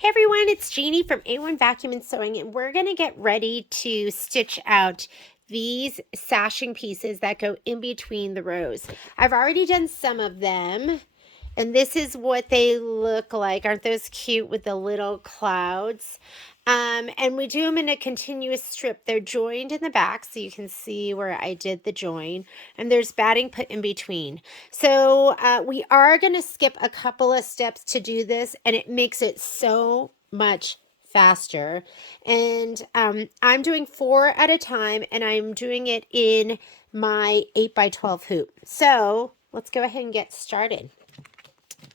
Hey everyone, it's Jeannie from A1 Vacuum and Sewing, and we're going to get ready to stitch out these sashing pieces that go in between the rows. I've already done some of them, and this is what they look like. Aren't those cute with the little clouds? And we do them in a continuous strip. They're joined in the back, so you can see where I did the join, and there's batting put in between. So we are going to skip a couple of steps to do this, and it makes it so much faster. And I'm doing 4 at a time, and I'm doing it in my 8x12 hoop. So let's go ahead and get started.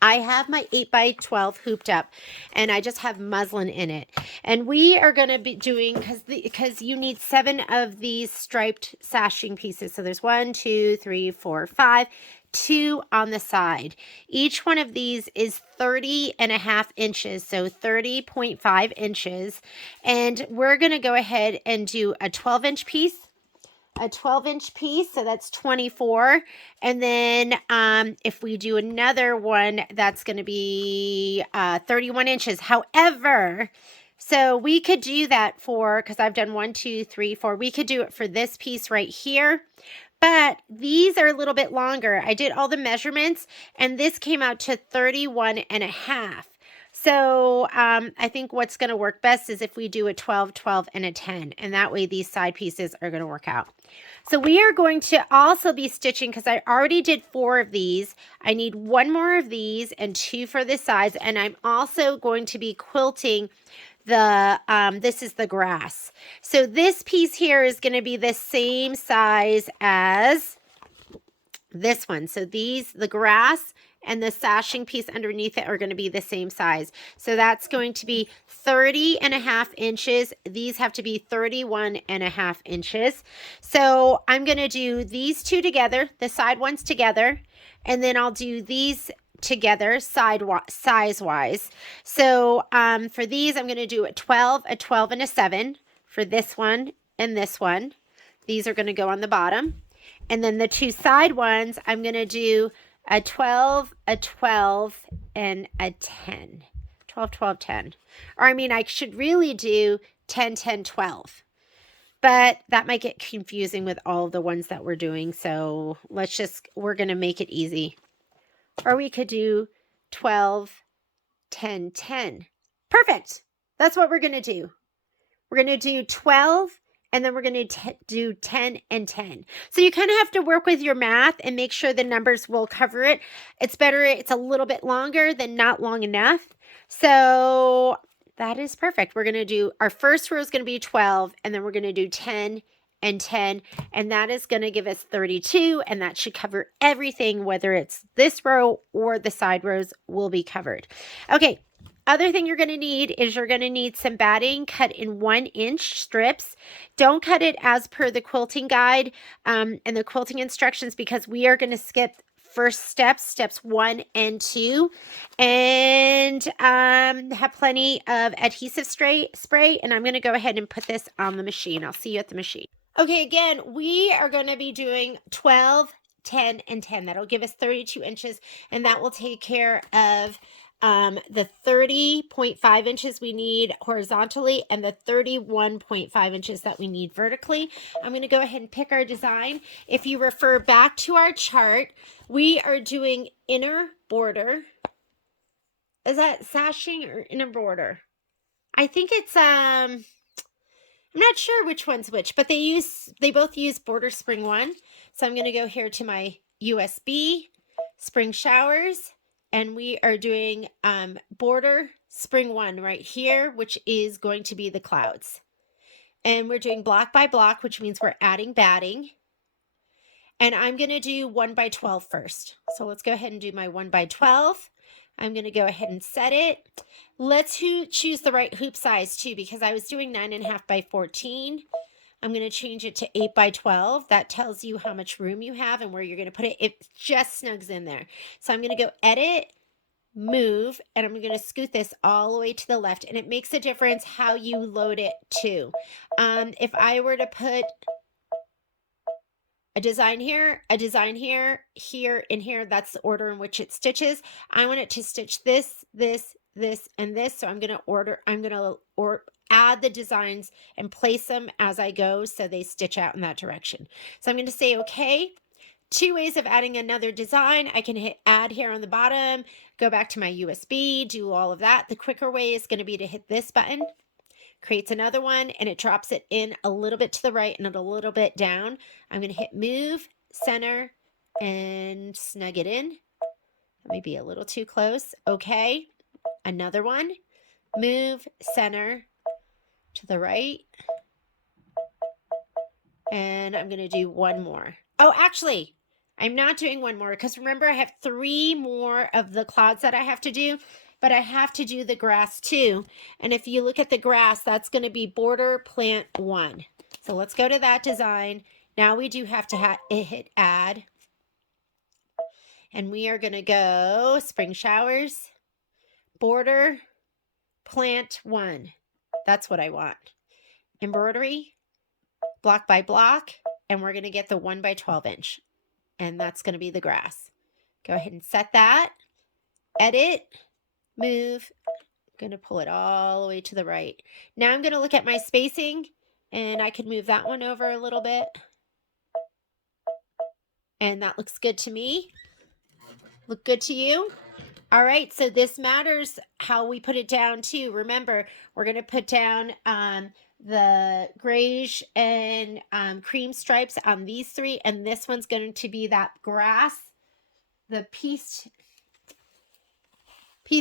I have my 8x12 hooped up, and I just have muslin in it. And we are going to be doing, because you need 7 of these striped sashing pieces. So there's 1, 2, 3, 4, 5, 2 on the side. Each one of these is 30.5 inches, so 30.5 inches. And we're going to go ahead and do a 12-inch piece, a 12-inch piece, so that's 24. And then if we do another one, that's going to be 31 inches. However, so we could do that for, because I've done 1, 2, 3, 4. We could do it for this piece right here. But these are a little bit longer. I did all the measurements, and this came out to 31.5. So I think what's going to work best is if we do a 12, 12, and a 10, and that way these side pieces are going to work out. So we are going to also be stitching, because I already did 4 of these. I need 1 more of these and 2 for the sides, and I'm also going to be quilting the this is the grass. So this piece here is going to be the same size as this one. So these, the grass and the sashing piece underneath it, are going to be the same size. So that's going to be 30.5 inches. These have to be 31.5 inches. So I'm going to do these 2 together, the side ones together, and then I'll do these together size wise. So for these, I'm going to do a 12, and a 7 for this one and this one. These are going to go on the bottom. And then the 2 side ones, I'm going to do a 12, and a 10. 12, 12, 10. Or I mean, I should really do 10, 10, 12. But that might get confusing with all of the ones that we're doing. So we're going to make it easy. Or we could do 12, 10, 10. Perfect. That's what we're going to do. We're going to do 12, and then we're going to do 10 and 10. So you kind of have to work with your math and make sure the numbers will cover it. It's better, it's a little bit longer than not long enough. So that is perfect. We're going to do, our first row is going to be 12, and then we're going to do 10 and 10, and that is going to give us 32, and that should cover everything, whether it's this row or the side rows will be covered. Okay. Other thing you're going to need is you're going to need some batting cut in 1-inch strips. Don't cut it as per the quilting guide and the quilting instructions, because we are going to skip first steps 1 and 2, and have plenty of adhesive spray. And I'm going to go ahead and put this on the machine. I'll see you at the machine. Okay, again, we are going to be doing 12, 10, and 10. That'll give us 32 inches, and that will take care of the 30.5 inches we need horizontally and the 31.5 inches that we need vertically. I'm going to go ahead and pick our design. If you refer back to our chart, we are doing inner border. Is that sashing or inner border? I think it's I'm not sure which one's which, but they both use border spring 1. So I'm going to go here to my USB spring showers, and we are doing border spring 1 right here, which is going to be the clouds. And we're doing block by block, which means we're adding batting. And I'm going to do 1x12 first. So let's go ahead and do my 1x12. I'm going to go ahead and set it. Let's choose the right hoop size too, because I was doing 9.5 by 14. I'm going to change it to 8x12. That tells you how much room you have and where you're going to put it. It just snugs in there. So I'm going to go edit, move, and I'm going to scoot this all the way to the left. And it makes a difference how you load it too. If I were to put a design here, here, and here, that's the order in which it stitches. I want it to stitch this, this, this, and this. So I'm going to add the designs and place them as I go so they stitch out in that direction. So I'm going to say, okay, 2 ways of adding another design. I can hit add here on the bottom, go back to my USB, do all of that. The quicker way is going to be to hit this button, creates another one, and it drops it in a little bit to the right and a little bit down. I'm going to hit move, center, and snug it in. That may be a little too close. Okay, another one, move, center, to the right. And I'm going to do one more. Oh, actually, I'm not doing one more because remember I have 3 more of the clouds that I have to do, but I have to do the grass too. And if you look at the grass, that's going to be border plant 1. So let's go to that design. Now we do have to hit add. And we are going to go spring showers, border plant 1. That's what I want. Embroidery, block by block, and we're going to get the 1 by 12 inch. And that's going to be the grass. Go ahead and set that. Edit, move. I'm going to pull it all the way to the right. Now I'm going to look at my spacing, and I can move that one over a little bit. And that looks good to me. Look good to you? All right, so this matters how we put it down too. Remember, we're going to put down the grayish and cream stripes on these 3, and this one's going to be that grass, the piece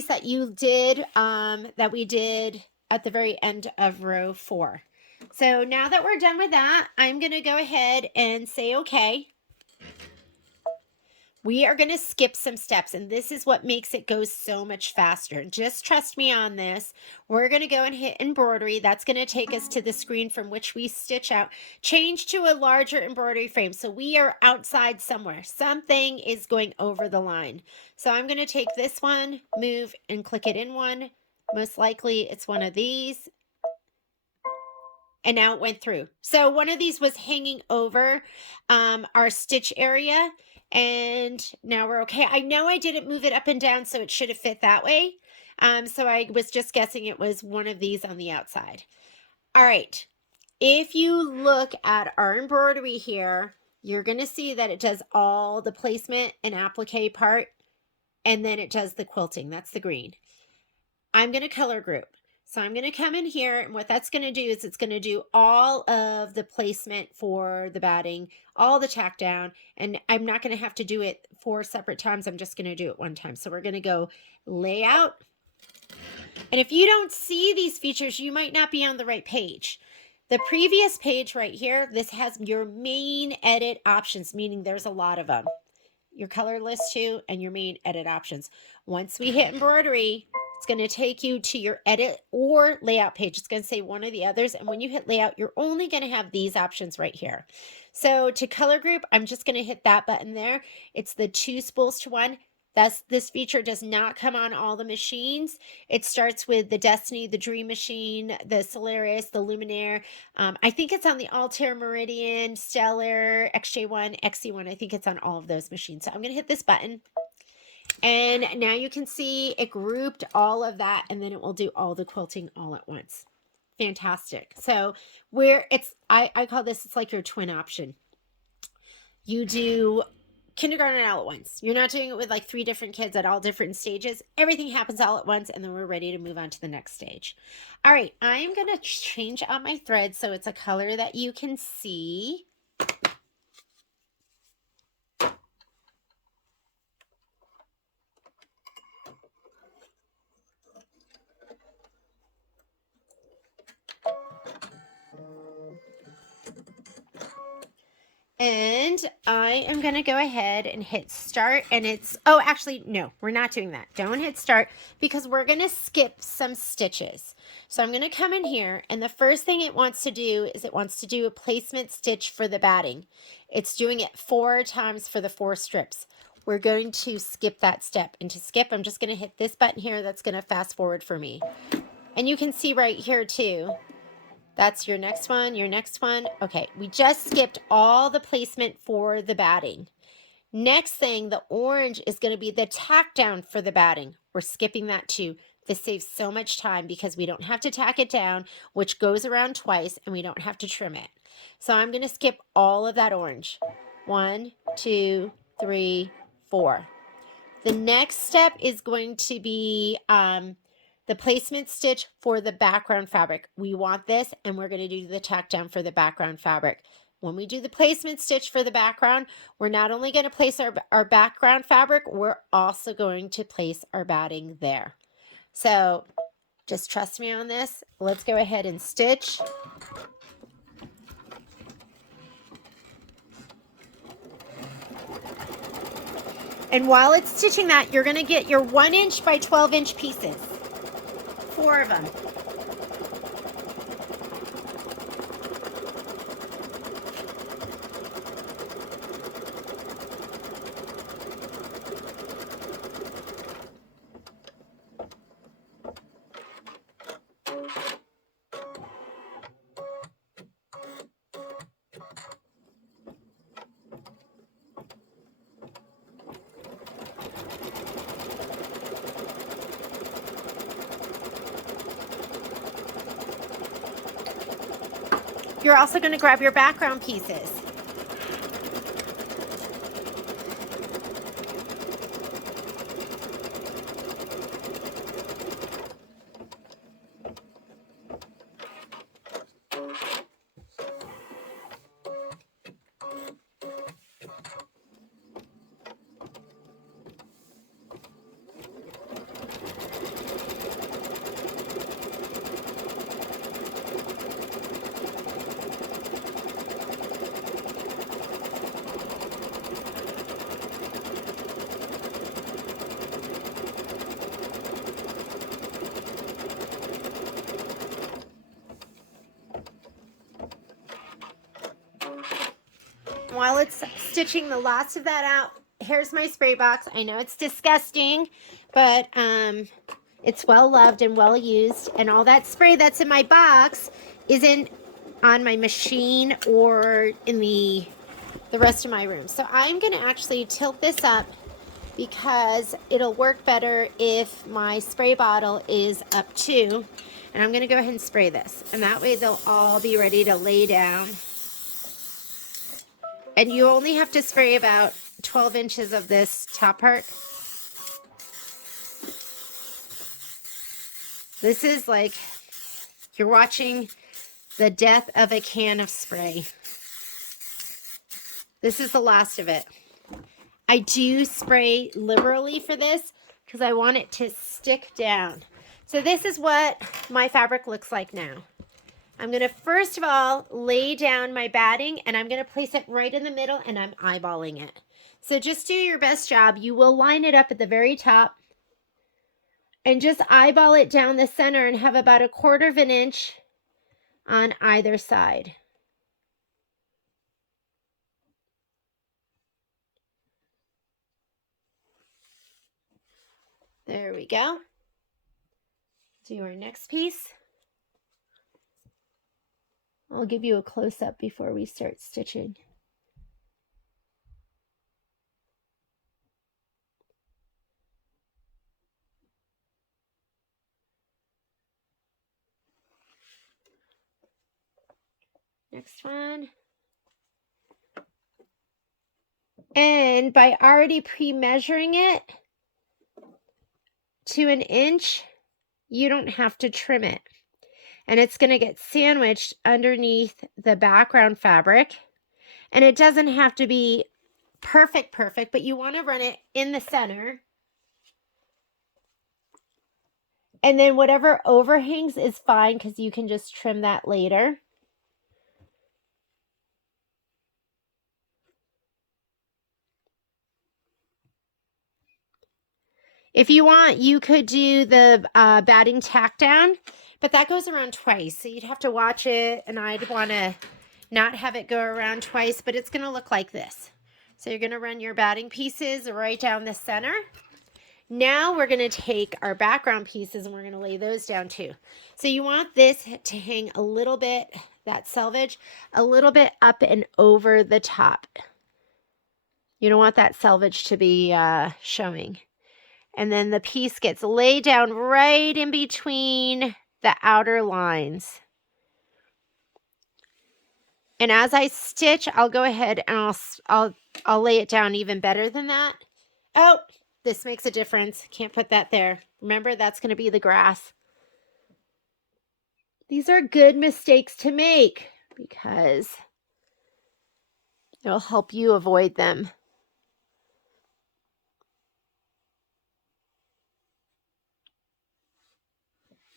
that you did, that we did at the very end of row 4. So now that we're done with that, I'm going to go ahead and say okay. We are going to skip some steps, and this is what makes it go so much faster. Just trust me on this. We're going to go and hit embroidery. That's going to take us to the screen from which we stitch out. Change to a larger embroidery frame. So we are outside somewhere. Something is going over the line. So I'm going to take this one, move, and click it in one. Most likely it's one of these. And now it went through. So one of these was hanging over our stitch area. And now we're okay. I know I didn't move it up and down, so it should have fit that way. So I was just guessing it was one of these on the outside. All right. If you look at our embroidery here, you're going to see that it does all the placement and applique part, and then it does the quilting. That's the green. I'm going to color group. So I'm going to come in here, and what that's going to do is it's going to do all of the placement for the batting, all the tack down, and I'm not going to have to do it 4 separate times. I'm just going to do it one time. So we're going to go layout. And if you don't see these features, you might not be on the right page. The previous page right here, this has your main edit options, meaning there's a lot of them. Your color list too, and your main edit options. Once we hit embroidery, it's going to take you to your edit or layout page. It's going to say one or the others. And when you hit layout, you're only going to have these options right here. So to color group, I'm just going to hit that button there. It's the 2 spools to 1. This feature does not come on all the machines. It starts with the Destiny, the Dream Machine, the Solaris, the Luminaire. I think it's on the Altair, Meridian, Stellar, XJ1, XC1. I think it's on all of those machines. So I'm going to hit this button. And now you can see it grouped all of that, and then it will do all the quilting all at once. Fantastic. So where I call this, it's like your twin option. You do kindergarten all at once. You're not doing it with like 3 different kids at all different stages. Everything happens all at once, and then we're ready to move on to the next stage. All right, I'm going to change out my thread so it's a color that you can see. And I am going to go ahead and hit start, and it's, oh, actually, no, we're not doing that. Don't hit start because we're going to skip some stitches. So I'm going to come in here, and the first thing it wants to do is it wants to do a placement stitch for the batting. It's doing it 4 times for the 4 strips. We're going to skip that step, and to skip, I'm just going to hit this button here that's going to fast forward for me. And you can see right here too. That's your next one, your next one. Okay, we just skipped all the placement for the batting. Next thing, the orange is going to be the tack down for the batting. We're skipping that too. This saves so much time because we don't have to tack it down, which goes around twice, and we don't have to trim it. So I'm going to skip all of that orange. 1, 2, 3, 4. The next step is going to be the placement stitch for the background fabric. We want this, and we're going to do the tack down for the background fabric. When we do the placement stitch for the background, we're not only going to place our background fabric, we're also going to place our batting there. So just trust me on this. Let's go ahead and stitch. And while it's stitching that, you're going to get your 1 inch by 12 inch pieces. 4 of them. You're also going to grab your background pieces. While it's stitching the last of that out, here's my spray box. I know it's disgusting, but it's well loved and well used, and all that spray that's in my box isn't on my machine or in the rest of my room. So I'm going to actually tilt this up because it'll work better if my spray bottle is up too. And I'm going to go ahead and spray this, and that way they'll all be ready to lay down. And you only have to spray about 12 inches of this top part. This is like you're watching the death of a can of spray. This is the last of it. I do spray liberally for this because I want it to stick down. So this is what my fabric looks like now. I'm going to first of all lay down my batting, and I'm going to place it right in the middle, and I'm eyeballing it. So just do your best job. You will line it up at the very top and just eyeball it down the center and have about 1/4 of an inch on either side. There we go. Do our next piece. I'll give you a close-up before we start stitching. Next one. And by already pre-measuring it to 1 inch, you don't have to trim it. And it's going to get sandwiched underneath the background fabric. And it doesn't have to be perfect, but you want to run it in the center. And then whatever overhangs is fine because you can just trim that later. If you want, you could do the batting tack down, but that goes around twice. So you'd have to watch it, and I'd want to not have it go around twice, but it's going to look like this. So you're going to run your batting pieces right down the center. Now we're going to take our background pieces and we're going to lay those down too. So you want this to hang a little bit, that selvage, a little bit up and over the top. You don't want that selvage to be showing. And then the piece gets laid down right in between the outer lines. And as I stitch, I'll go ahead and I'll lay it down even better than that. Oh, this makes a difference. Can't put that there. Remember, that's going to be the grass. These are good mistakes to make because it'll help you avoid them.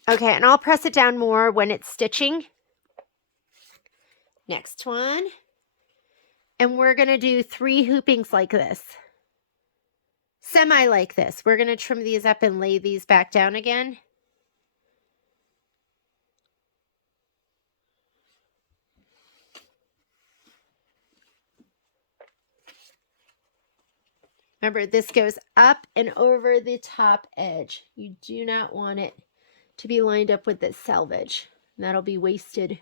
Okay, and I'll press it down more when it's stitching. Next one. And we're going to do 3 hoopings like this. Semi like this. We're going to trim these up and lay these back down again. Remember, this goes up and over the top edge. You do not want it to be lined up with this selvage. That'll be wasted.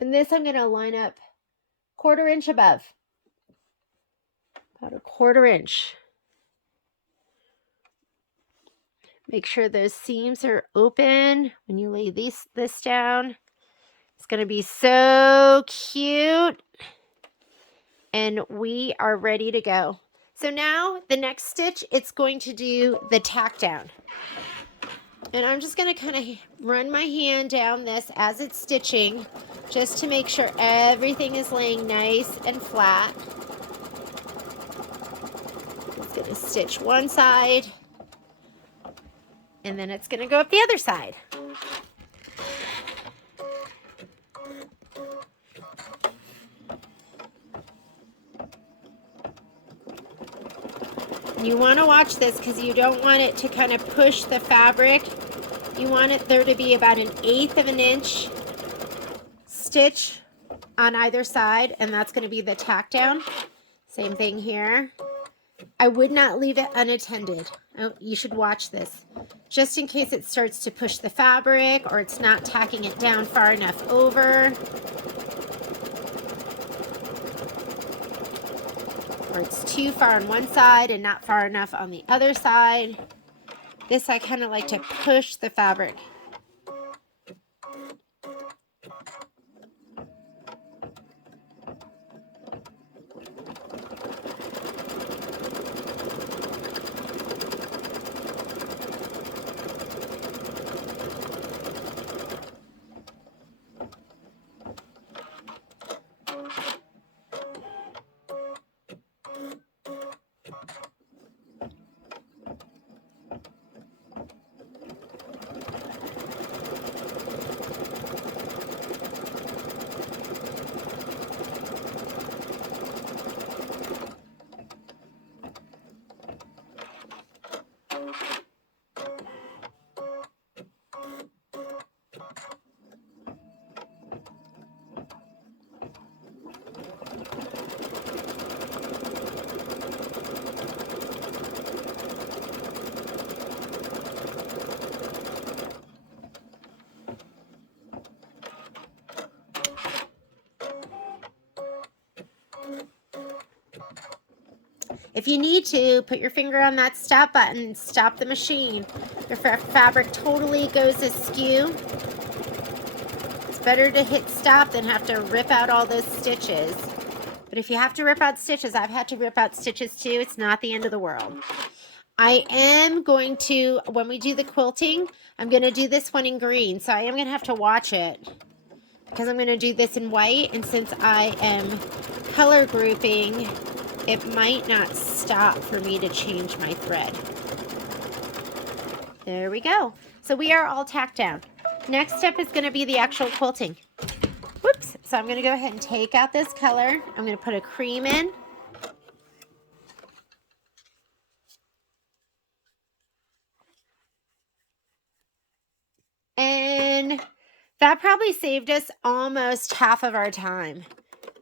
And this I'm going to line up 1/4 inch above. About 1/4 inch. Make sure those seams are open when you lay this down. It's going to be so cute. And we are ready to go. So now the next stitch, it's going to do the tack down. And I'm just going to kind of run my hand down this as it's stitching, just to make sure everything is laying nice and flat. It's going to stitch one side, and then it's going to go up the other side. You want to watch this because you don't want it to kind of push the fabric. You want it there to be about 1/8 of an inch stitch on either side, and that's going to be the tack down. Same thing here. I would not leave it unattended. Oh, you should watch this. Just in case it starts to push the fabric or it's not tacking it down far enough over. Or it's too far on one side and not far enough on the other side. This I kind of like to push the fabric. If you need to, put your finger on that stop button and stop the machine. Your fabric totally goes askew. It's better to hit stop than have to rip out all those stitches. But if you have to rip out stitches, I've had to rip out stitches too. It's not the end of the world. I am going to, when we do the quilting, I'm going to do this one in green. So I am going to have to watch it because I'm going to do this in white. And since I am color grouping, it might not stop for me to change my thread. There we go. So we are all tacked down. Next step is going to be the actual quilting. Whoops. So I'm going to go ahead and take out this color. I'm going to put a cream in. And that probably saved us almost half of our time.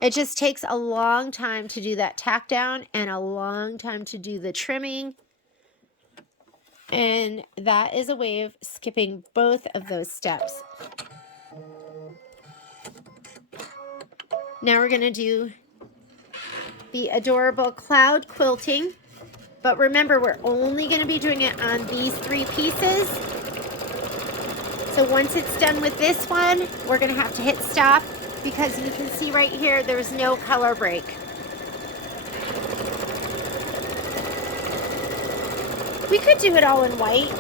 It just takes a long time to do that tack down and a long time to do the trimming. And that is a way of skipping both of those steps. Now we're going to do the adorable cloud quilting. But remember, we're only going to be doing it on these 3 pieces. So once it's done with this one, we're going to have to hit stop because you can see right here, there's no color break. We could do it all in white,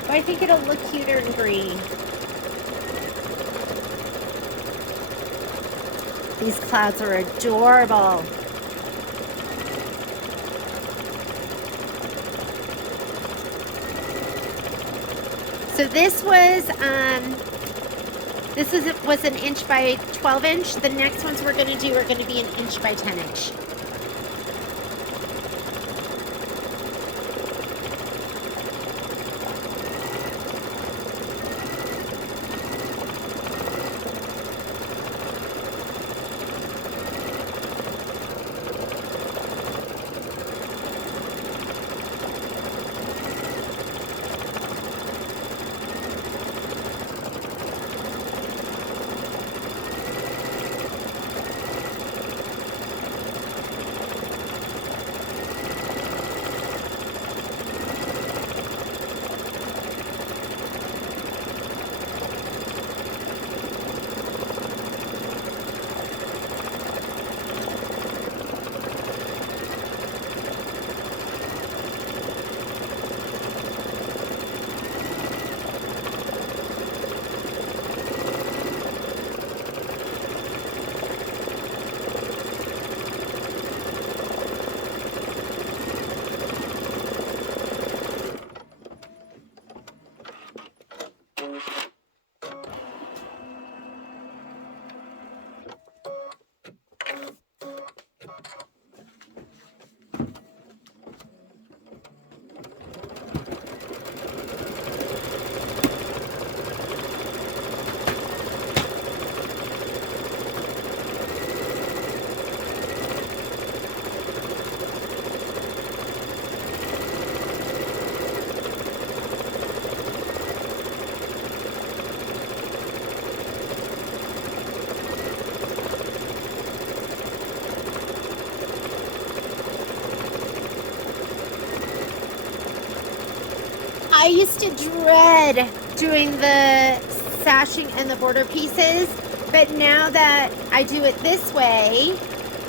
but I think it'll look cuter in green. These clouds are adorable. So this was an 1 inch by 12 inch. The next ones we're going to do are going to be an 1 inch by 10 inch. I used to dread doing the sashing and the border pieces, but now that I do it this way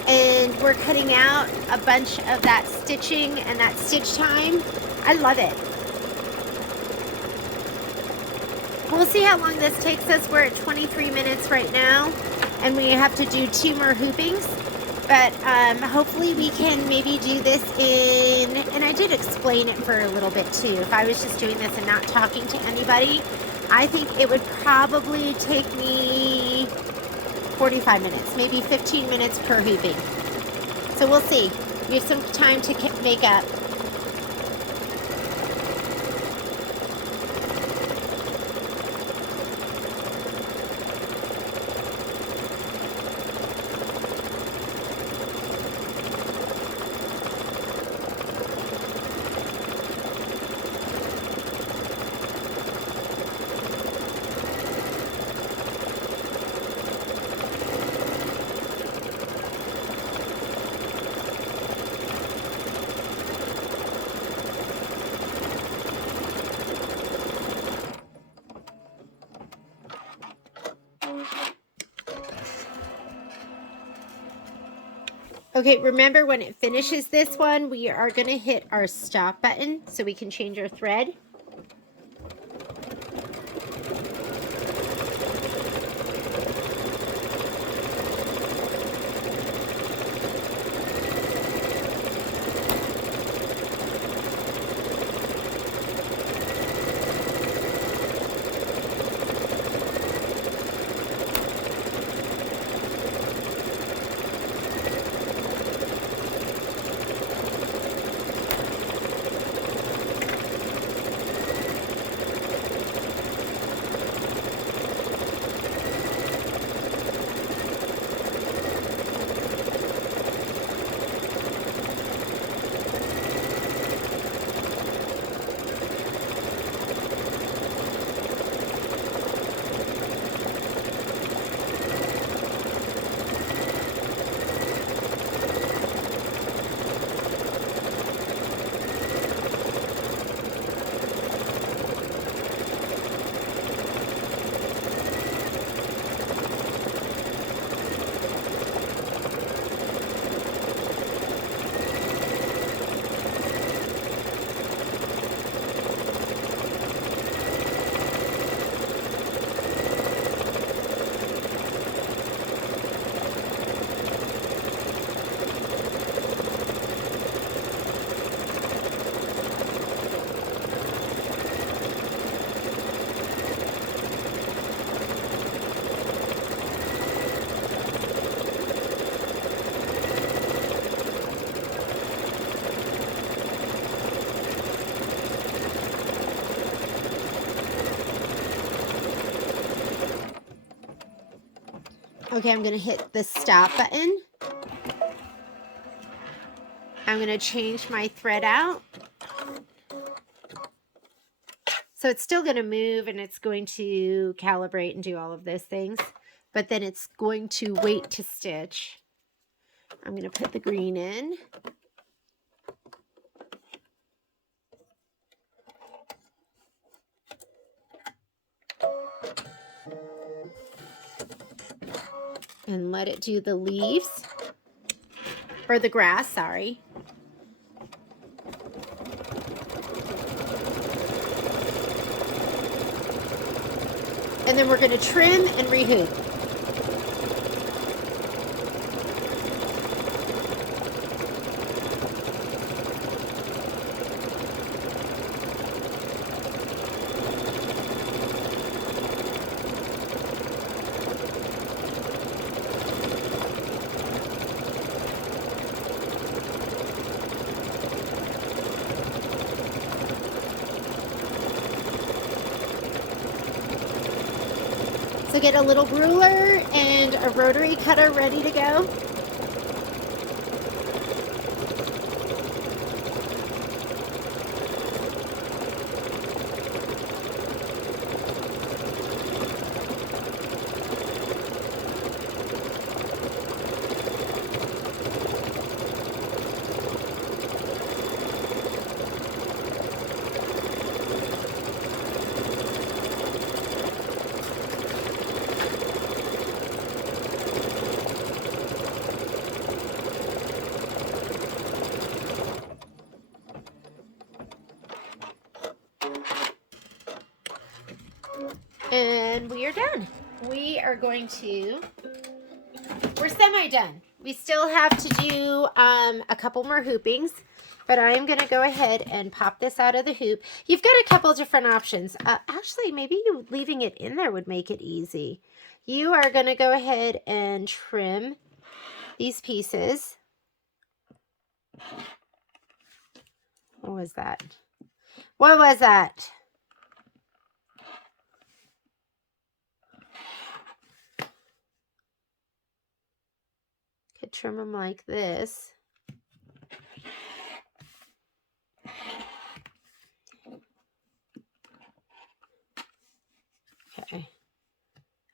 and we're cutting out a bunch of that stitching and that stitch time, I love it. We'll see how long this takes us. We're at 23 minutes right now and we have to do 2 more hoopings. But hopefully we can maybe do this in, and I did explain it for a little bit too. If I was just doing this and not talking to anybody, I think it would probably take me 45 minutes, maybe 15 minutes per hooping. So we'll see. We have some time to make up. Okay, remember when it finishes this one, we are going to hit our stop button so we can change our thread. Okay, I'm going to hit the stop button. I'm going to change my thread out. So it's still going to move and it's going to calibrate and do all of those things, but then it's going to wait to stitch. I'm going to put the green in. And let it do the leaves, or the grass, sorry. And then we're going to trim and rehoop. So get a little ruler and a rotary cutter ready to go. And we are done. We are going to, we're semi-done. We still have to do a couple more hoopings, but I'm going to go ahead and pop this out of the hoop. You've got a couple different options. Actually, maybe you leaving it in there would make it easy. You are going to go ahead and trim these pieces. What was that? What was that? Could trim them like this. Okay.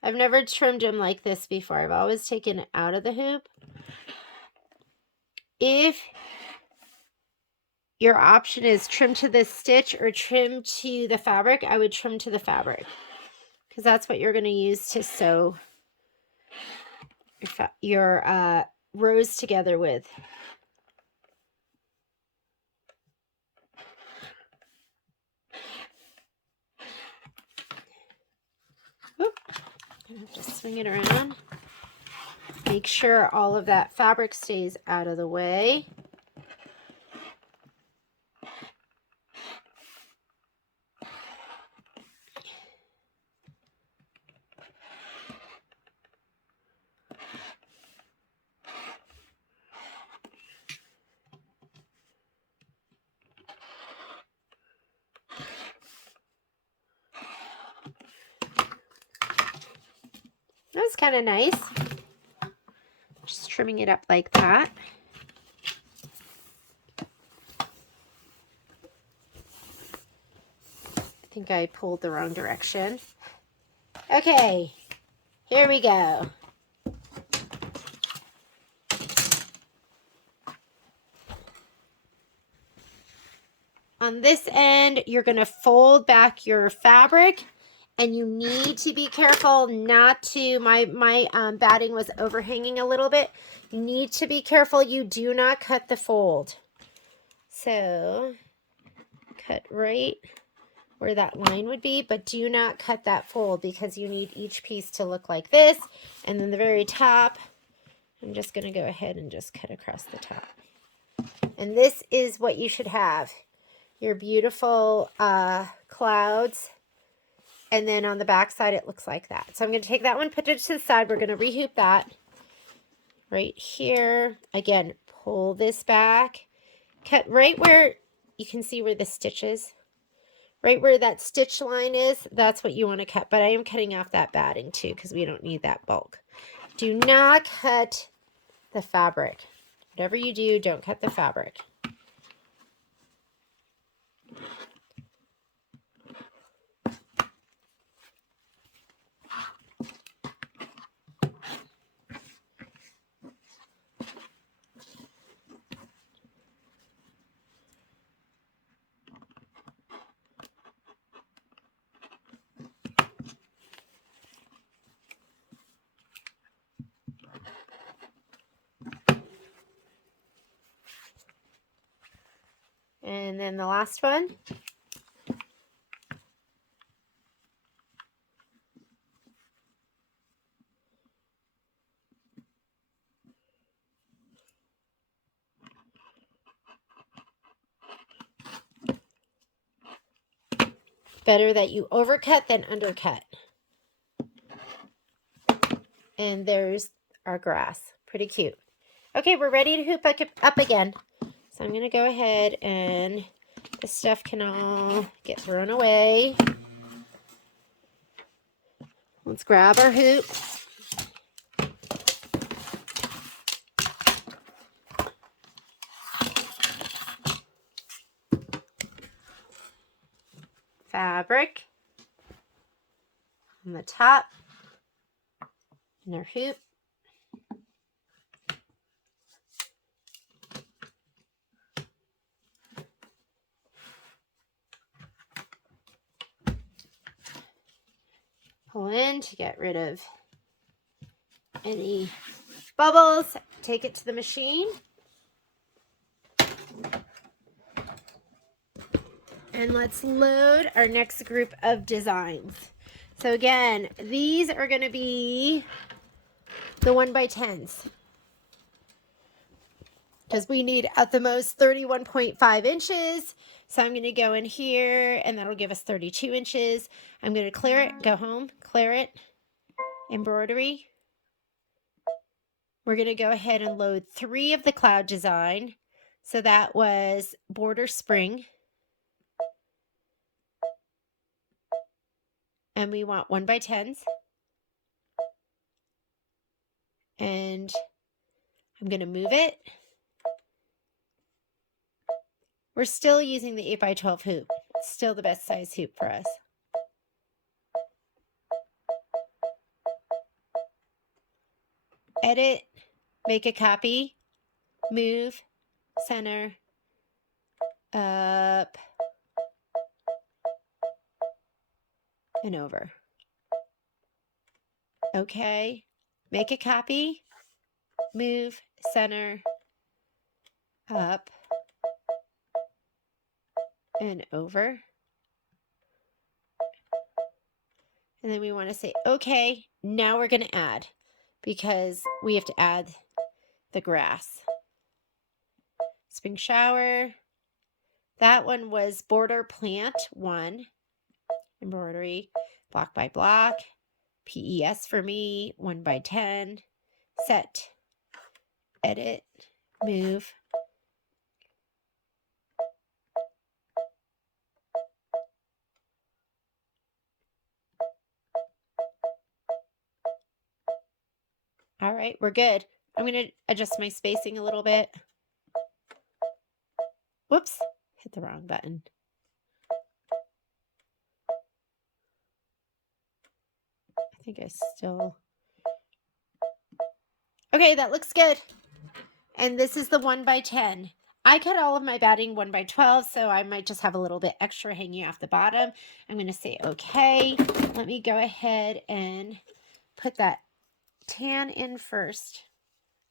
I've never trimmed them like this before. I've always taken it out of the hoop. If your option is trim to the stitch or trim to the fabric, I would trim to the fabric because that's what you're going to use to sew your rows together with. Oop. I'm going to have to swing it around. Make sure all of that fabric stays out of the way. That was kind of nice. Just trimming it up like that. I think I pulled the wrong direction. Okay, here we go. On this end, you're going to fold back your fabric, and you need to be careful not to, my batting was overhanging a little bit. You need to be careful you do not cut the fold. So, cut right where that line would be, but do not cut that fold because you need each piece to look like this. And then the very top, I'm just going to go ahead and just cut across the top. And this is what you should have. Your beautiful clouds, and then on the back side it looks like that. So I'm going to take that one, put it to the side. We're going to rehoop that right here. Again, pull this back, cut right where you can see where the stitch is. Right where that stitch line is, that's what you want to cut. But I am cutting off that batting too because we don't need that bulk. Do not cut the fabric. Whatever you do, don't cut the fabric. And then the last one. Better that you overcut than undercut. And there's our grass. Pretty cute. Okay, we're ready to hoop up again. So I'm going to go ahead and this stuff can all get thrown away. Let's grab our hoop. Fabric on the top and our hoop. Pull in to get rid of any bubbles. Take it to the machine. And let's load our next group of designs. So again, these are going to be the 1x10s. Because we need at the most 31.5 inches. So I'm going to go in here and that'll give us 32 inches. I'm going to clear it, go home, clear it, embroidery. We're going to go ahead and load 3 of the cloud design. So that was border spring. And we want 1x10s. And I'm going to move it. We're still using the 8x12 hoop. It's still the best size hoop for us. Edit, make a copy, move, center, up, and over. Okay, make a copy, move, center, up, and over. And then we want to say, okay, now we're going to add because we have to add the grass. Spring shower. That one was border plant 1, embroidery, block by block, PES for me, 1x10, set, edit, move. All right, we're good. I'm going to adjust my spacing a little bit. Whoops, hit the wrong button. I think I still... Okay, that looks good. And this is the 1x10. I cut all of my batting 1x12, so I might just have a little bit extra hanging off the bottom. I'm going to say okay. Let me go ahead and put that tan in first.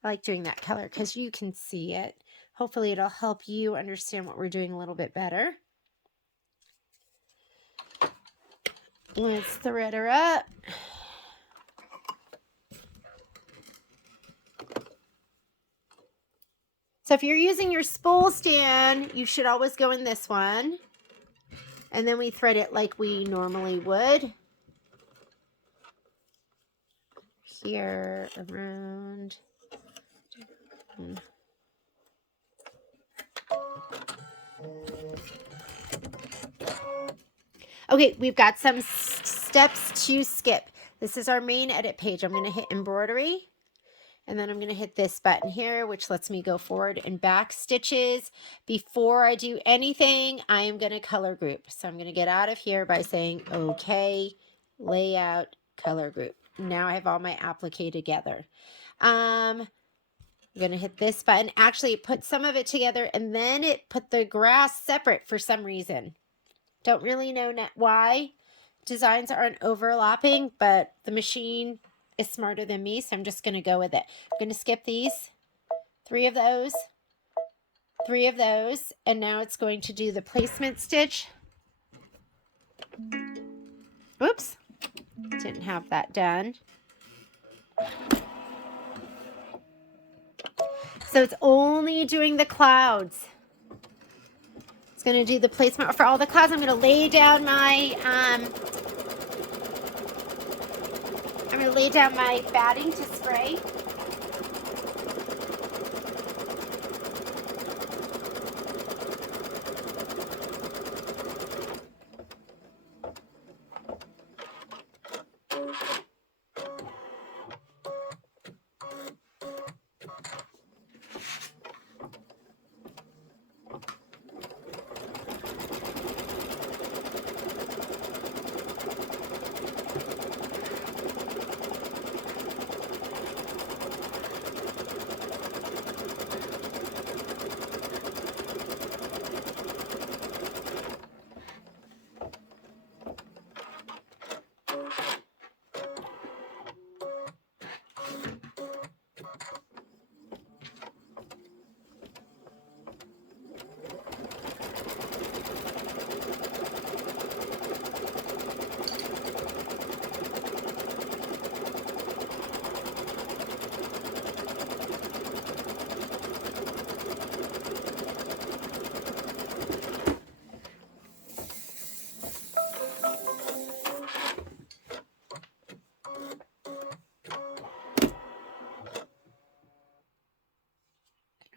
I like doing that color because you can see it. Hopefully it'll help you understand what we're doing a little bit better. Let's thread her up. So if you're using your spool stand, you should always go in this one. And then we thread it like we normally would. Here, around. Okay, we've got some steps to skip. This is our main edit page. I'm going to hit embroidery. And then I'm going to hit this button here, which lets me go forward and back stitches. Before I do anything, I am going to color group. So I'm going to get out of here by saying, okay, layout, color group. Now I have all my applique together. I'm going to hit this button. Actually, it put some of it together, and then it put the grass separate for some reason. Don't really know why. Designs aren't overlapping, but the machine is smarter than me, so I'm just going to go with it. I'm going to skip these, 3 of those, 3 of those, and now it's going to do the placement stitch. Oops, didn't have that done. So it's only doing the clouds. It's going to do the placement for all the clouds. I'm going to lay down my batting to spray.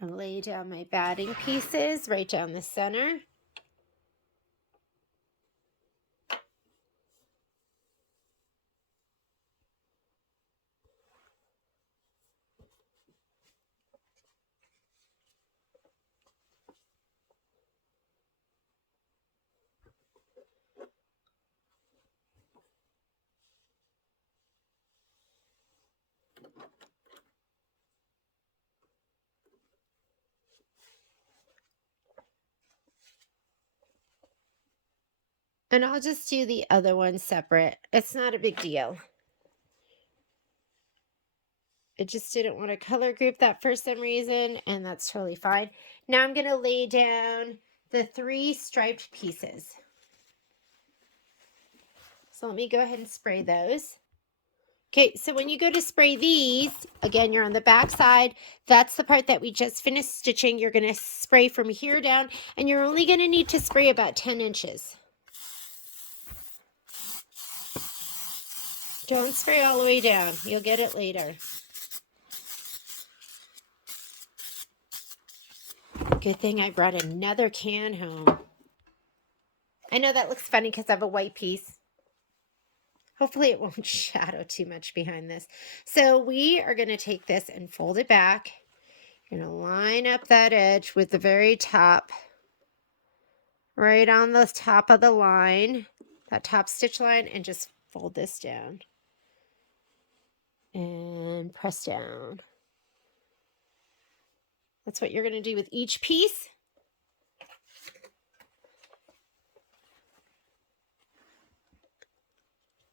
I'll lay down my batting pieces right down the center. And I'll just do the other one separate. It's not a big deal. I just didn't want to color group that for some reason, and that's totally fine. Now I'm going to lay down the 3 striped pieces. So let me go ahead and spray those. Okay, so when you go to spray these, again, you're on the back side. That's the part that we just finished stitching. You're going to spray from here down, and you're only going to need to spray about 10 inches. Don't spray all the way down. You'll get it later. Good thing I brought another can home. I know that looks funny because I have a white piece. Hopefully it won't shadow too much behind this. So we are going to take this and fold it back. You're going to line up that edge with the very top, right on the top of the line, that top stitch line, and just fold this down. And press down. That's what you're going to do with each piece.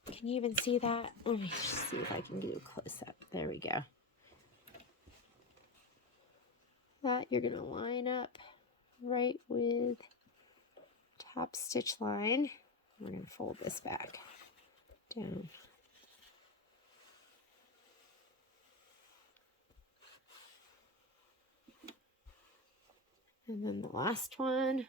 Can you even see that? Let me just see if I can do a close-up. There we go. That you're going to line up right with top stitch line. We're going to fold this back down. And then the last one.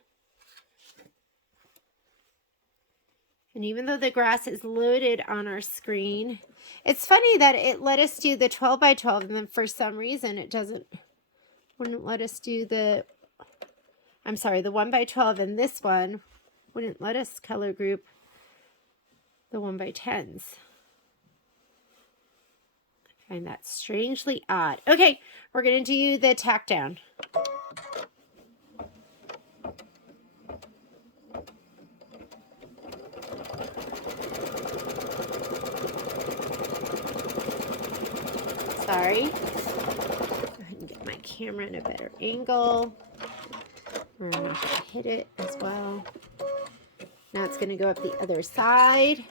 And even though the grass is loaded on our screen, it's funny that it let us do the 12 by 12 and then for some reason it wouldn't let us do the 1 by 12, and this one wouldn't let us color group the 1 by 10s. Find that strangely odd. Okay, we're going to do the tack down. Sorry. Go ahead and get my camera in a better angle. We're going to hit it as well. Now it's going to go up the other side.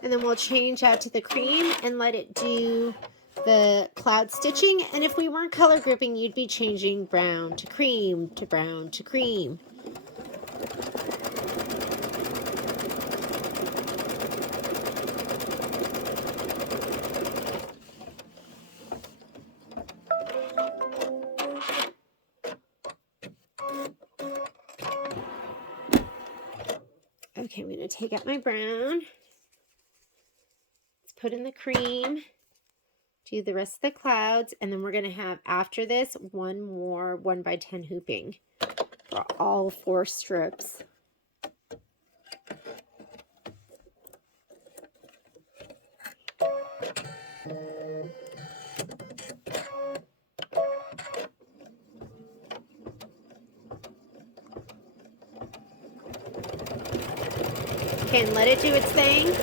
And then we'll change out to the cream and let it do the cloud stitching. And if we weren't color grouping, you'd be changing brown to cream to brown to cream. Okay, I'm going to take out my brown. Let's put in the cream. Do the rest of the clouds, and then we're going to have, after this, one more 1x10 hooping for all 4 strips. Okay, and let it do its thing.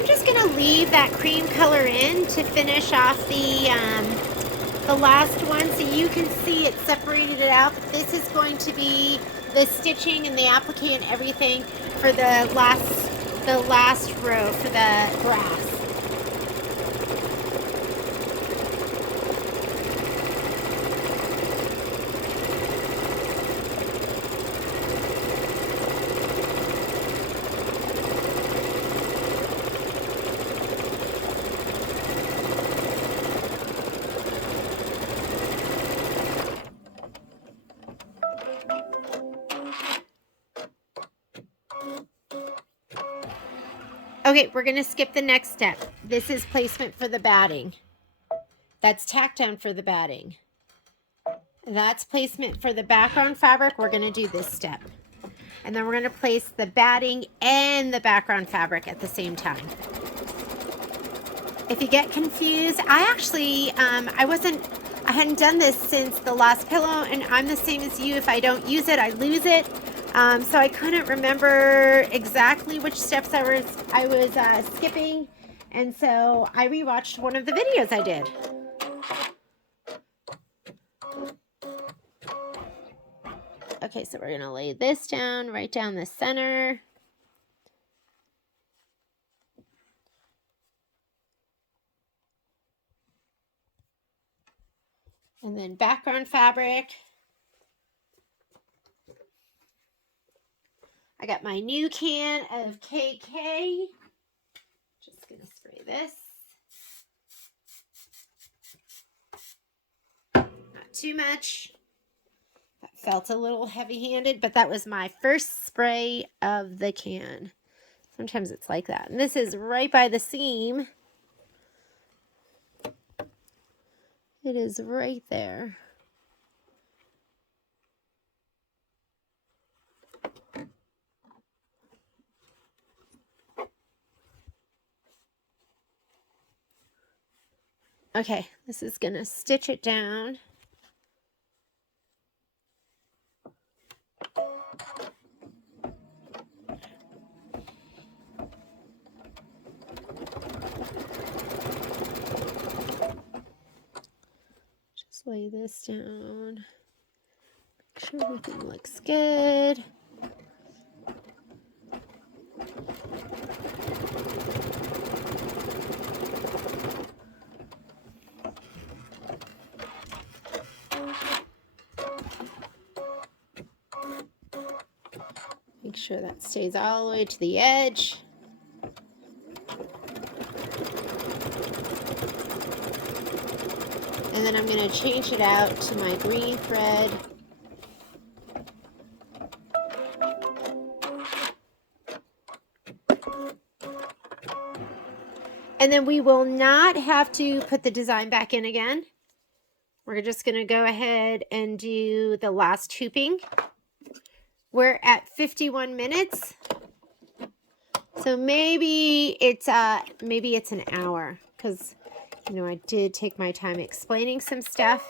I'm just gonna leave that cream color in to finish off the last one, so you can see it separated it out. This is going to be the stitching and the applique and everything for the last row for the grass. Okay, we're going to skip the next step. This is placement for the batting. That's tack down for the batting. That's placement for the background fabric. We're going to do this step. And then we're going to place the batting and the background fabric at the same time. If you get confused, I actually, I hadn't done this since the last pillow, and I'm the same as you. If I don't use it, I lose it. So I couldn't remember exactly which steps I was skipping, and so I rewatched one of the videos I did. Okay, so we're gonna lay this down right down the center. And then background fabric. I got my new can of KK. Just gonna spray this. Not too much. That felt a little heavy-handed, but that was my first spray of the can. Sometimes it's like that. And this is right by the seam. It is right there. Okay, this is gonna stitch it down. Just lay this down. Make sure everything looks good. Make sure that stays all the way to the edge. And then I'm going to change it out to my green thread. And then we will not have to put the design back in again. We're just going to go ahead and do the last hooping. We're at 51 minutes. So maybe it's an hour, because you know I did take my time explaining some stuff.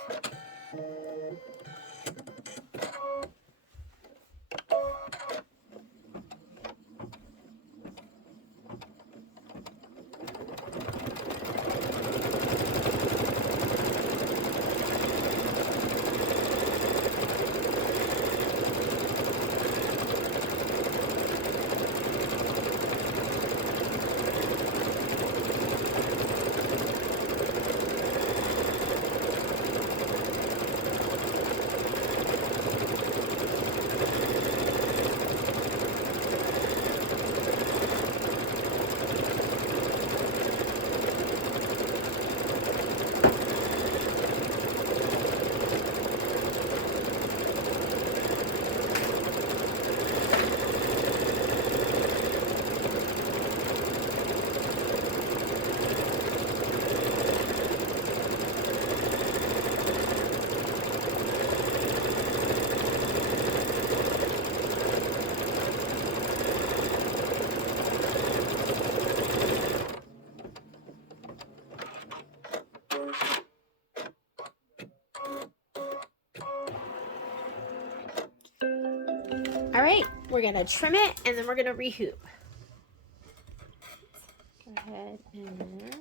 All right, we're gonna trim it and then we're gonna rehoop. Go And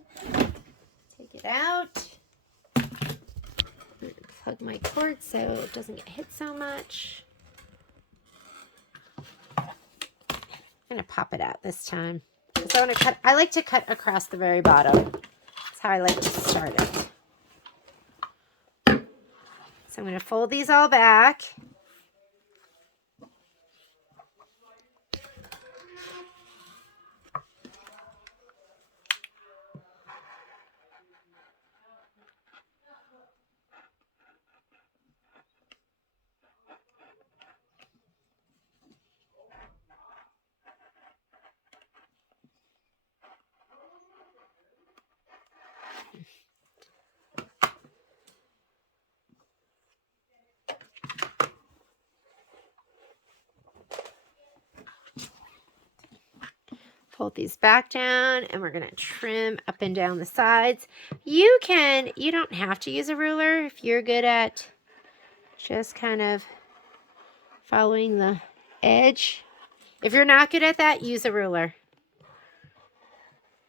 take it out. Plug my cord so it doesn't get hit so much. I'm gonna pop it out this time because I want to cut. I like to cut across the very bottom. That's how I like to start it. So I'm gonna fold these all back. Fold these back down, and we're gonna trim up and down the sides. You don't have to use a ruler if you're good at just kind of following the edge. If you're not good at that, use a ruler.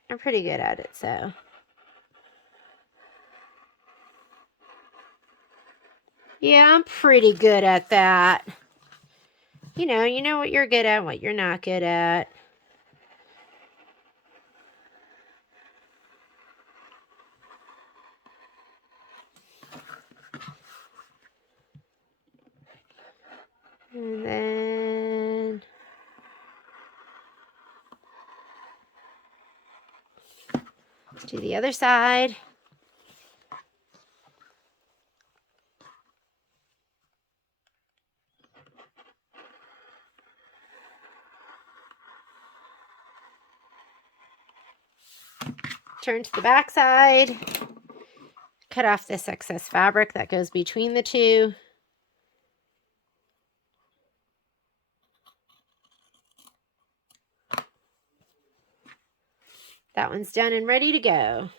I'm pretty good at it, so. Yeah, I'm pretty good at that. You know what you're good at and what you're not good at. And then let's do the other side. Turn to the back side. Cut off this excess fabric that goes between the two. That one's done and ready to go.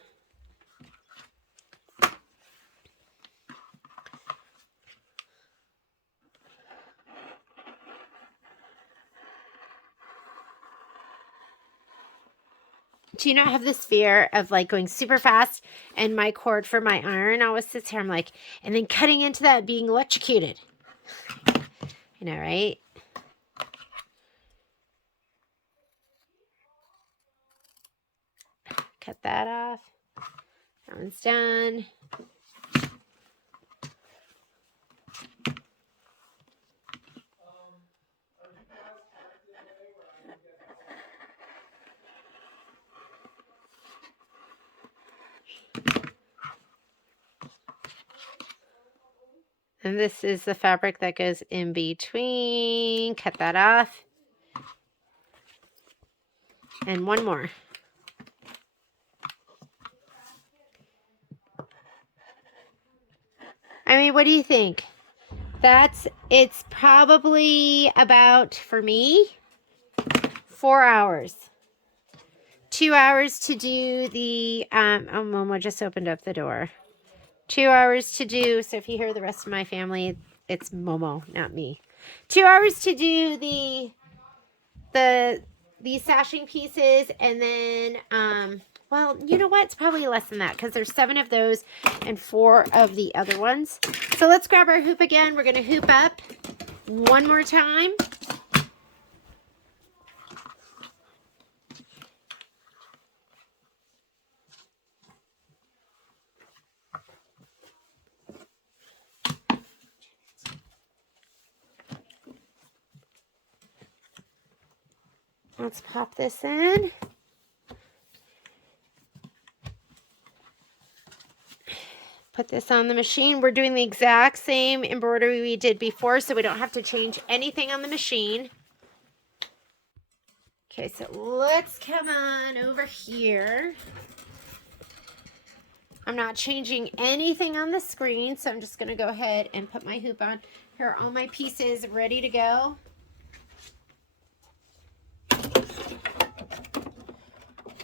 Do you not have this fear of like going super fast and my cord for my iron always sits here? I'm like, and then cutting into that being electrocuted. You know, right? Cut that off. That one's done. And this is the fabric that goes in between. Cut that off. And one more. I mean, what do you think? It's probably about, for me, 4 hours. 2 hours to do the, oh, Momo just opened up the door. 2 hours to do, so if you hear the rest of my family, it's Momo, not me. 2 hours to do these sashing pieces, and then, well, you know what? It's probably less than that because there's 7 of those and 4 of the other ones. So let's grab our hoop again. We're going to hoop up one more time. Let's pop this in. Put this on the machine. We're doing the exact same embroidery we did before, so we don't have to change anything on the machine. Okay, so let's come on over here. I'm not changing anything on the screen, so I'm just going to go ahead and put my hoop on. Here are all my pieces ready to go.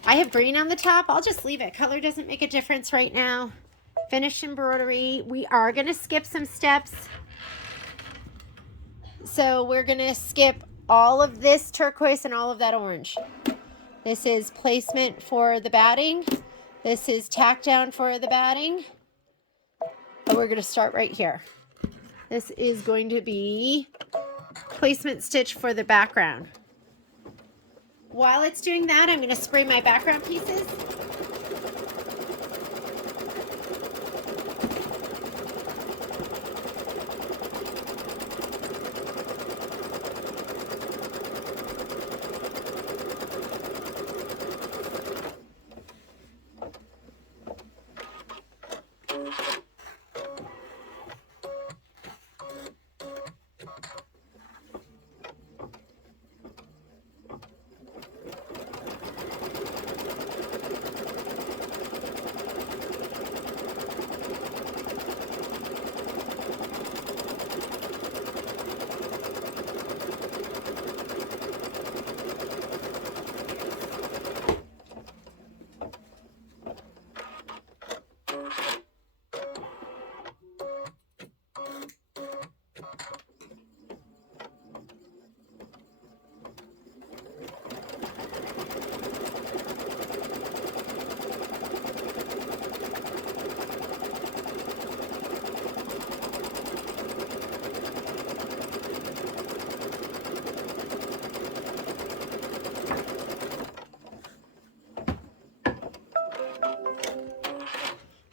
I have green on the top. I'll just leave it. Color doesn't make a difference right now. Finished embroidery. We are going to skip some steps. So we're going to skip all of this turquoise and all of that orange. This is placement for the batting. This is tack down for the batting. But we're going to start right here. This is going to be placement stitch for the background. While it's doing that, I'm going to spray my background pieces.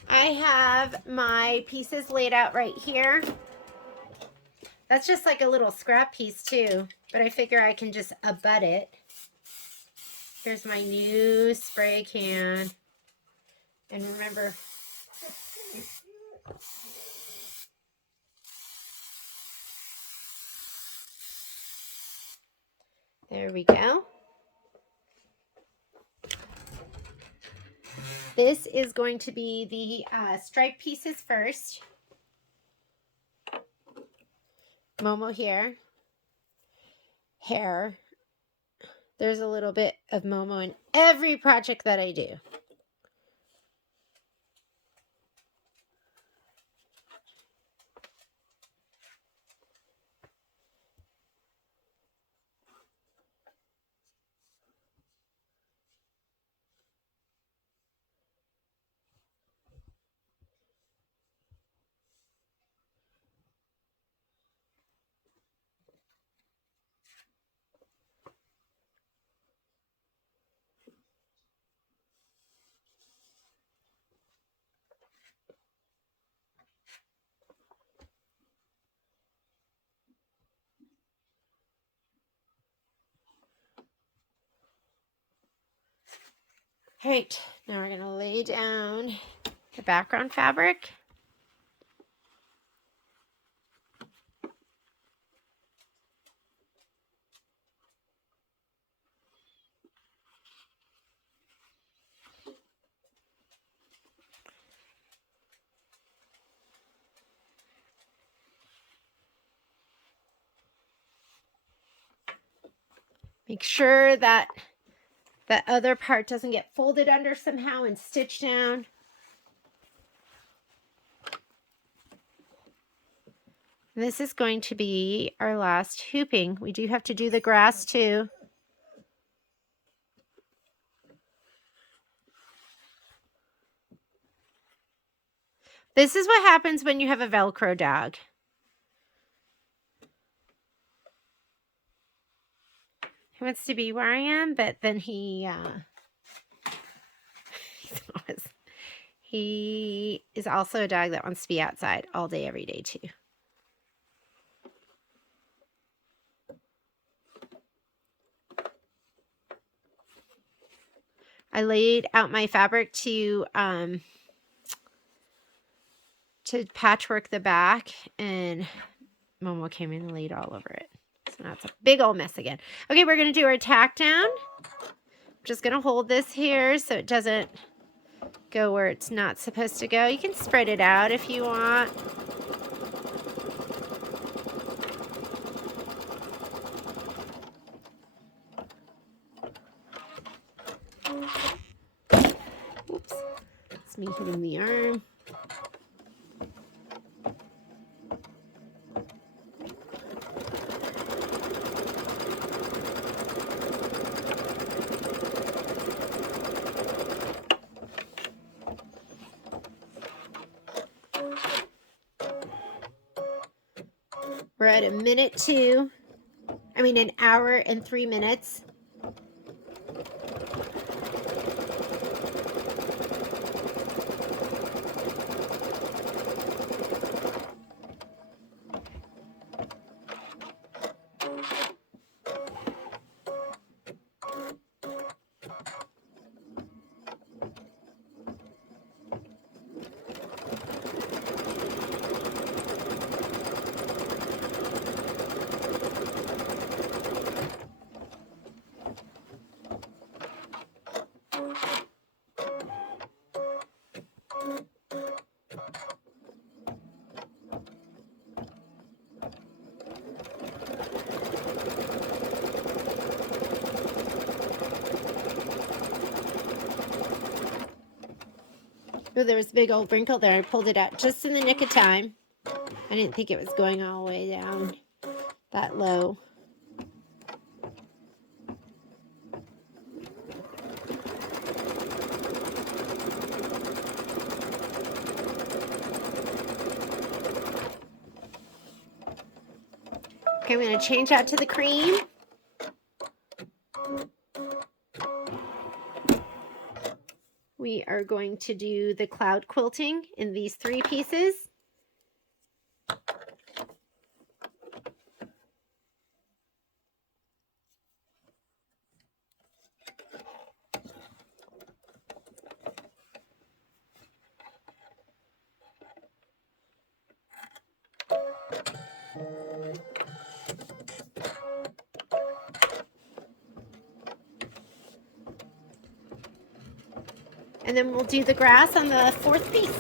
I have my pieces laid out right here. That's just like a little scrap piece too, but I figure I can just abut it. Here's my new spray can. And remember, there we go. This is going to be the stripe pieces first. Momo here. Hair. There's a little bit of Momo in every project that I do. All right, now we're going to lay down the background fabric. Make sure that that other part doesn't get folded under somehow and stitched down. This is going to be our last hooping. We do have to do the grass too. This is what happens when you have a Velcro dog. He wants to be where I am, but then he is also a dog that wants to be outside all day, every day too. I laid out my fabric to patchwork the back, and Momo came in and laid all over it. So now it's a big old mess again. Okay, we're going to do our tack down. I'm just going to hold this here so it doesn't go where it's not supposed to go. You can spread it out if you want. Oops, it's me hitting the arm. We're at an hour and 3 minutes. Oh, there was a big old wrinkle there. I pulled it out just in the nick of time. I didn't think it was going all the way down that low. Okay, I'm going to change out to the cream. We are going to do the cloud quilting in these 3 pieces. And then we'll do the grass on the 4th piece.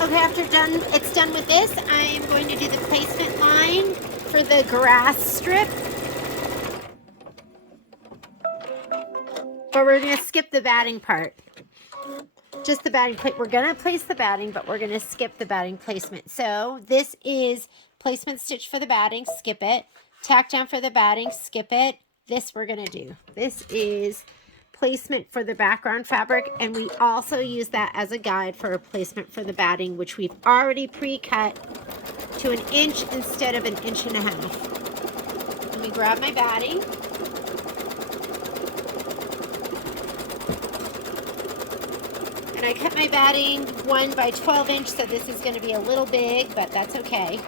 Okay, after it's done with this, I am going to do the placement line for the grass strip. But we're going to skip the batting part. Just the batting plate. We're going to place the batting, but we're going to skip the batting placement. So this is placement stitch for the batting, skip it. Tack down for the batting, skip it. This we're going to do. This is placement for the background fabric, and we also use that as a guide for a placement for the batting, which we've already pre-cut to 1 inch instead of 1.5 inches. Let me grab my batting. And I cut my batting 1 by 12 inch, so this is going to be a little big, but that's okay.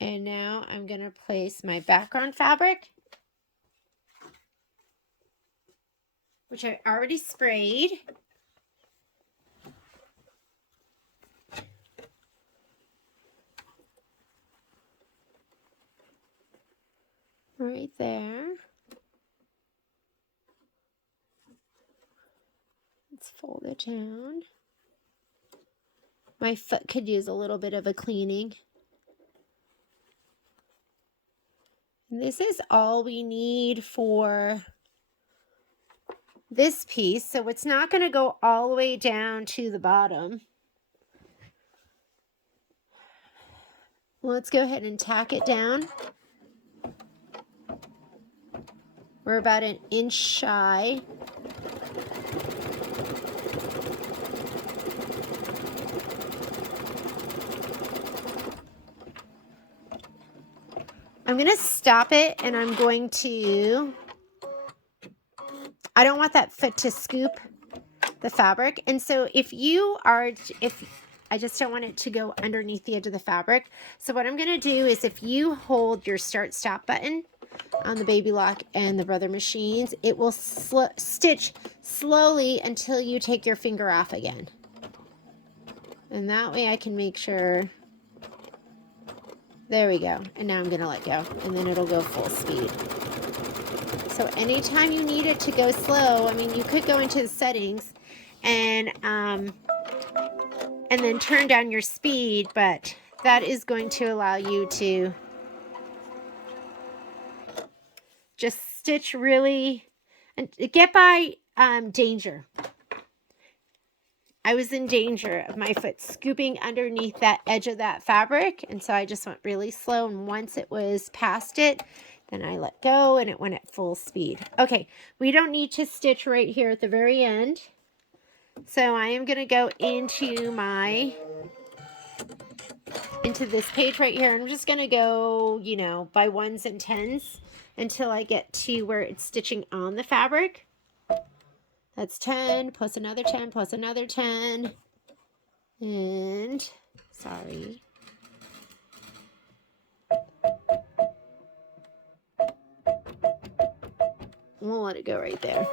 And now I'm going to place my background fabric, which I already sprayed. Right there. Let's fold it down. My foot could use a little bit of a cleaning. And this is all we need for this piece, so it's not going to go all the way down to the bottom. Let's go ahead and tack it down. We're about 1 inch shy. I'm going to stop it, and I'm going to, I don't want that foot to scoop the fabric. And so if I just don't want it to go underneath the edge of the fabric. So what I'm going to do is, if you hold your start stop button on the Baby Lock and the Brother machines, it will stitch slowly until you take your finger off again. And that way I can make sure. There we go. And now I'm going to let go, and then it'll go full speed. So anytime you need it to go slow, I mean, you could go into the settings and then turn down your speed, but that is going to allow you to just stitch really and get by danger. I was in danger of my foot scooping underneath that edge of that fabric, and so I just went really slow, and once it was past it, then I let go and it went at full speed. Okay, we don't need to stitch right here at the very end. So I am going to go into this page right here. I'm just going to go, you know, by 1s and 10s until I get to where it's stitching on the fabric. That's 10 plus another 10 plus another 10. And, sorry. We'll let it go right there.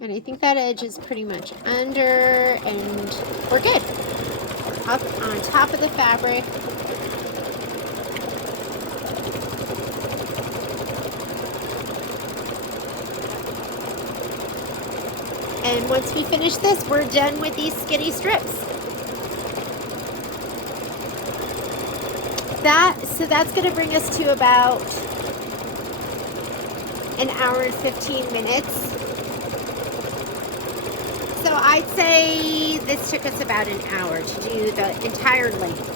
And I think that edge is pretty much under, and we're good. We're up on top of the fabric. And once we finish this, we're done with these skinny strips. So that's going to bring us to about 1 hour and 15 minutes. So I'd say this took us about 1 hour to do the entire length.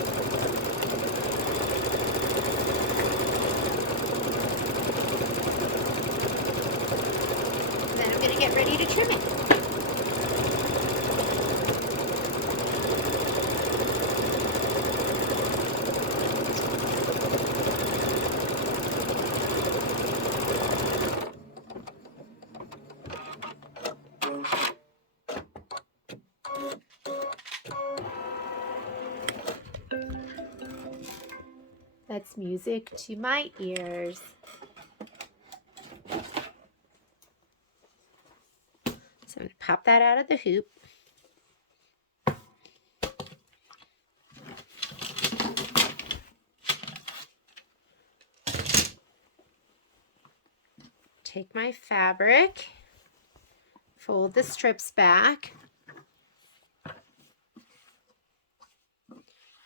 Then I'm going to get ready to trim it. That's music to my ears. So I'm going to pop that out of the hoop. take my fabric, fold the strips back,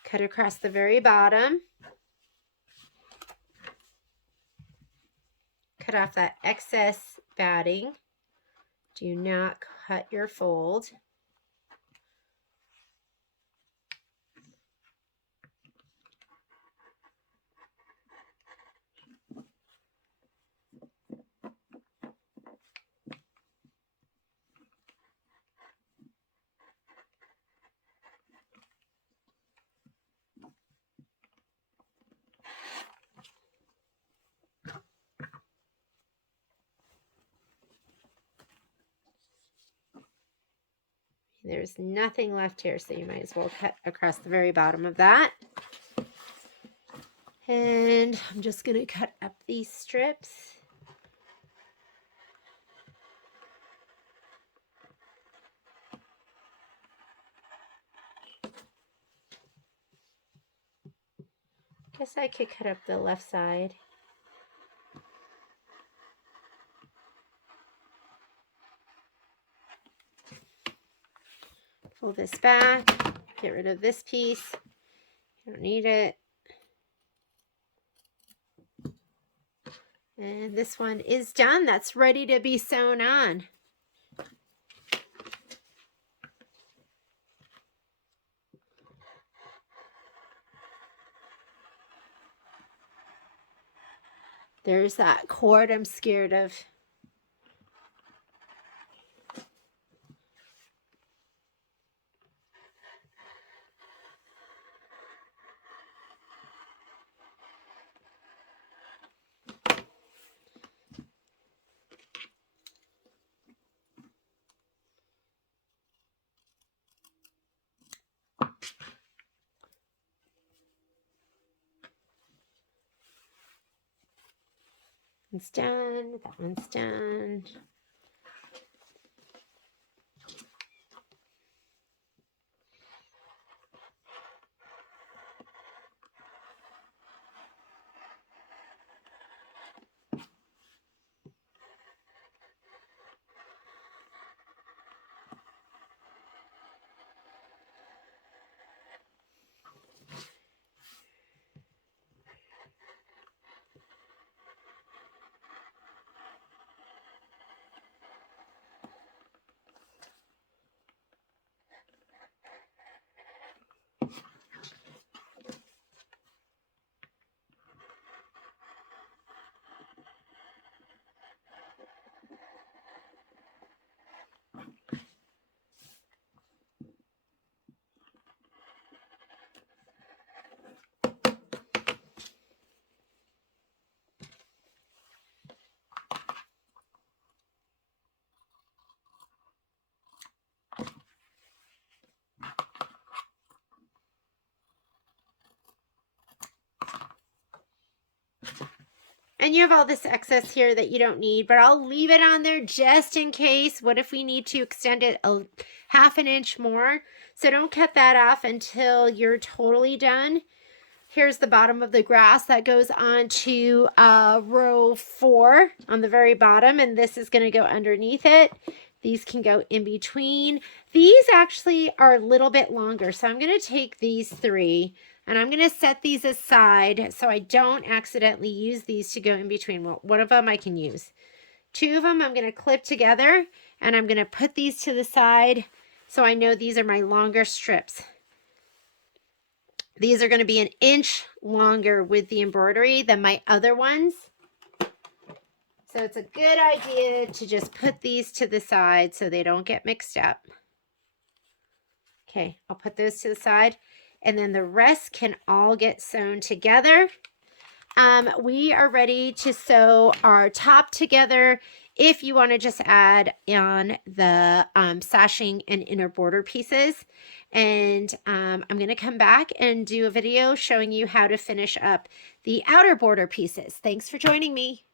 cut across the very bottom, cut off that excess batting. Do not cut your fold. There's nothing left here, so you might as well cut across the very bottom of that. And I'm just going to cut up these strips. Guess I could cut up the left side. Pull this back, get rid of this piece. You don't need it. And this one is done. That's ready to be sewn on. There's that cord I'm scared of. One's done, that one's done. And you have all this excess here that you don't need, but I'll leave it on there just in case. What if we need to extend it a half an inch more? So don't cut that off until you're totally done. Here's the bottom of the grass that goes on to row 4 on the very bottom, and this is going to go underneath it. These can go in between. These actually are a little bit longer, so I'm going to take these 3 and I'm going to set these aside so I don't accidentally use these to go in between. Well, one of them I can use. 2 of them I'm going to clip together, and I'm going to put these to the side so I know these are my longer strips. These are going to be 1 inch longer with the embroidery than my other ones. So it's a good idea to just put these to the side so they don't get mixed up. Okay, I'll put those to the side, and then the rest can all get sewn together. We are ready to sew our top together. If you want to just add on the sashing and inner border pieces. And I'm going to come back and do a video showing you how to finish up the outer border pieces. Thanks for joining me.